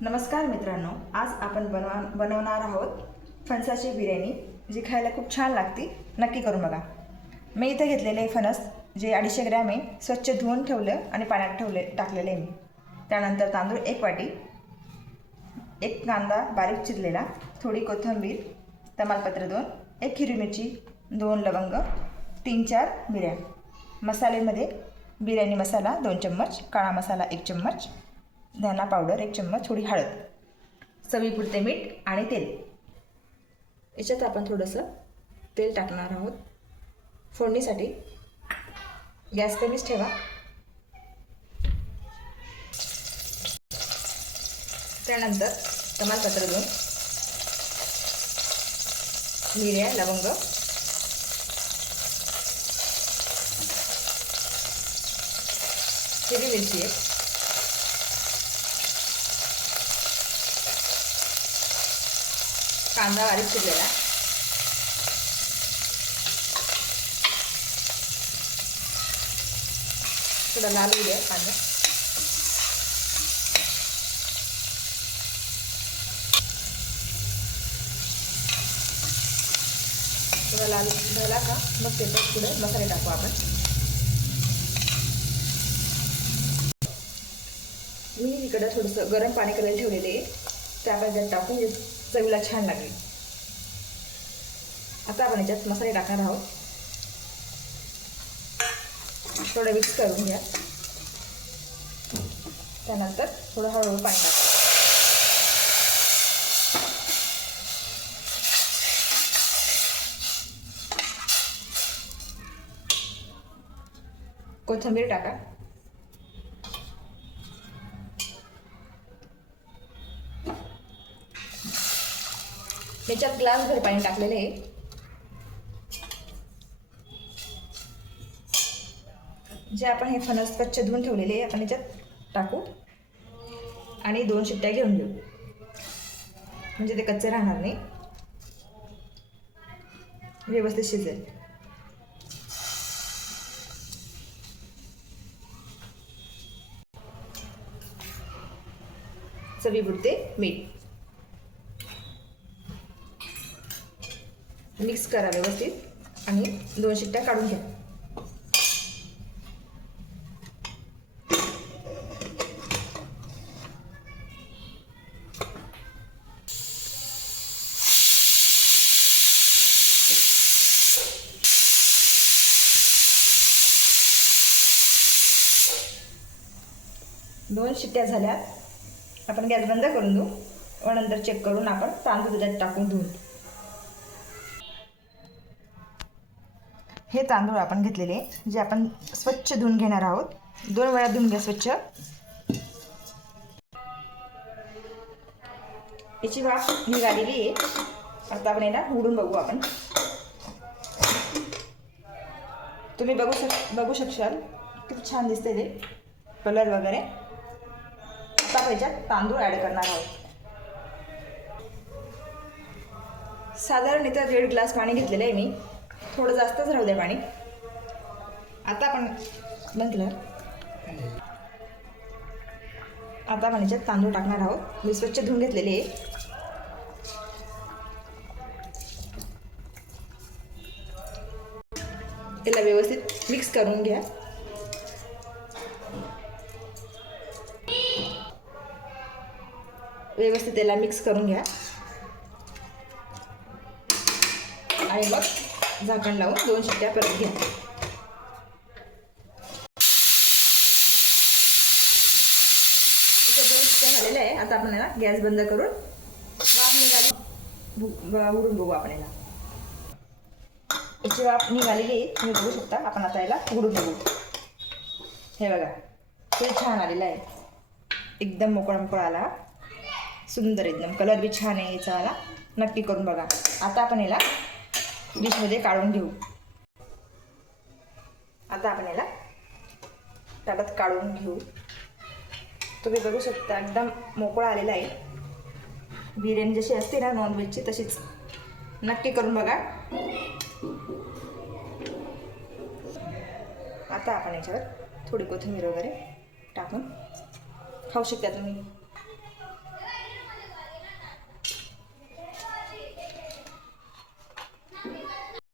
नमस्कार मित्रांनो, आज आपण बनवणार आहोत फणसाची बिर्याणी, जी खायला खूप छान लागते. नक्की करून बघा. मी इथे घेतलेले फणस जे 250 ग्रॅम आहे, स्वच्छ धुवून ठेवलं आणि पाण्यात टाकलेले मी. त्यानंतर तांदूळ 1 वाटी, 1 कांदा बारीक चिरलेला, थोडी कोथिंबीर, तमालपत्र 2, 1 हिरवी मिरची, 2 लवंग, 3-4 मिऱ्या. मसाल्यामध्ये बिर्याणी मसाला 2 चम्मच, काळा मसाला 1 चम्मच, धना पावडर 1 चम्मच, थोडी हळद, चवीपुरते मीठ आणि तेल. याच्यात आपण थोडंसं तेल टाकणार आहोत फोडणीसाठी. गॅस कमीच ठेवा. त्यानंतर तमालपत्र 2, मिऱ्या, लवंग, हिरवी मिरची 1, कांदा बारीक चिरलेला, थोडा लाल होऊ द्या कांदा. थोडा लाल झाला का मग त्याच्यात पुढे मसाले टाकू आपण. मी इकडं थोडंसं गरम पाणी करायला ठेवलेले आहे, त्या पाण्यात टाकून चवीला छान लागेल. आता आपण याच्यात मसाले टाकणार आहोत. थोडं मिक्स करून घ्या. त्यानंतर थोडं हळूहळू पाणी टाकायचं. कोथिंबीर टाका. याच्यात ग्लासभर पाणी टाकलेलं आहे. जे आपण हे फणस स्वच्छ धुवून ठेवलेले आहे आपण याच्यात टाकू आणि 2 शिट्ट्या घेऊन घेऊ, म्हणजे ते कच्चे राहणार नाही, व्यवस्थित शिजेल. चवीपुरते मीठ मिक्स करा व्यवस्थित आणि 2 शिट्ट्या काढून घ्या. दोन शिट्ट्या झाल्या. आपण गॅस बंद करून देऊ व नंतर चेक करून आपण तांदूळ त्याच्यात टाकून धुवून. हे तांदूळ आपण घेतलेले जे आपण स्वच्छ धुवून घेणार आहोत. 2 वेळा धुवून घ्या स्वच्छ. याची वाफ निघालेली आहे. आता आपण याला उघडून बघू. आपण तुम्ही बघू शकशाल किती छान दिसते ते कलर वगैरे. आता आपण याच्यात तांदूळ ॲड करणार आहोत. साधारण इथं 1.5 ग्लास पाणी घेतलेलं आहे मी. थोडं जास्तच राहू द्या पाणी. आता आपण म्हटलं आता आपण याच्यात तांदूळ टाकणार आहोत. मी स्वच्छ धुवून घेतलेले आहे. याला व्यवस्थित मिक्स करून घ्या. व्यवस्थित त्याला मिक्स करून घ्या आणि मग झाकण लावून 2 शिट्ट्या परत घ्या. इथे 2 शिट्ट्या झालेल्या आहे. आता आपण याला गॅस बंद करून वाफ निघाली उडून बघू. आपण याला याची वाफ निघालेली आहे, तुम्ही बघू शकता. आपण आता याला उडून बघू. हे बघा ते छान आलेलं आहे. एकदम मोकळा मोकळा आला, सुंदर एकदम. कलर बी छान आहे याचा आला. नक्की करून बघा. आता आपण याला डिशमध्ये काढून घेऊ. आता आपण याला ताटात काढून घेऊ. तुम्ही बघू शकता एकदम मोकळा आलेला आहे. बिर्याणी जशी असते ना नॉनव्हेजची तशीच. नक्की करून बघा. आता आपण याच्यावर थोडी कोथिंबीर वगैरे टाकून खाऊ शकता तुम्ही.